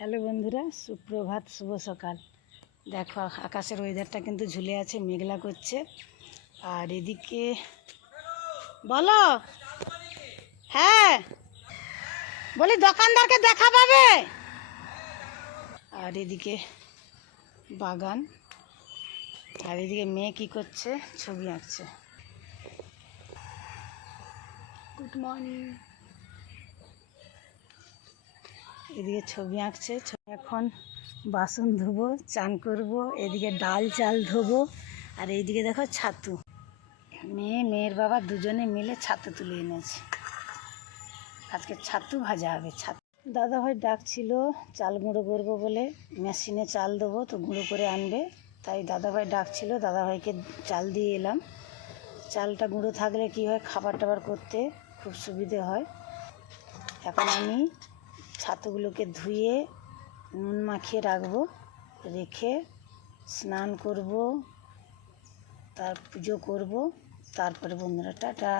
Hello বন্ধুরা, সুপ্রভাত, শুভ সকাল। দেখো আকাশের ওয়েদারটা কিন্তু ঝুলে আছে, মেঘলা করছে। আর এদিকে বলো, হ্যাঁ বলি দোকানদারকে দেখা পাবে। আর এদিকে বাগান, আর এদিকে মেয়ে কি করছে, ছবি আঁকছে। Good morning. এদিকে ছবি আঁকছে। এখন বাসন ধোবো, চান করব, এদিকে ডাল চাল ধোবো। আর এইদিকে দেখো ছাতু, মেয়ের বাবা দুজনে মিলে ছাতু তুলে এনেছে। আজকে ছাতু ভাজা হবে। দাদাভাই ডাকছিল চাল গুঁড়ো করবো বলে, মেশিনে চাল দেবো তো গুঁড়ো করে আনবে, তাই দাদাভাই ডাকছিল। দাদাভাইকে চাল দিয়ে এলাম। চালটা গুঁড়ো থাকলে কি হয়, খাবার টাবার করতে খুব সুবিধে হয়। এখন আমি ছাতুগুলোকে ধুয়ে নুন মাখিয়ে রাখবো, রেখে স্নান করব, তার পুজো করব। তারপরে বন্ধুরা টাটা।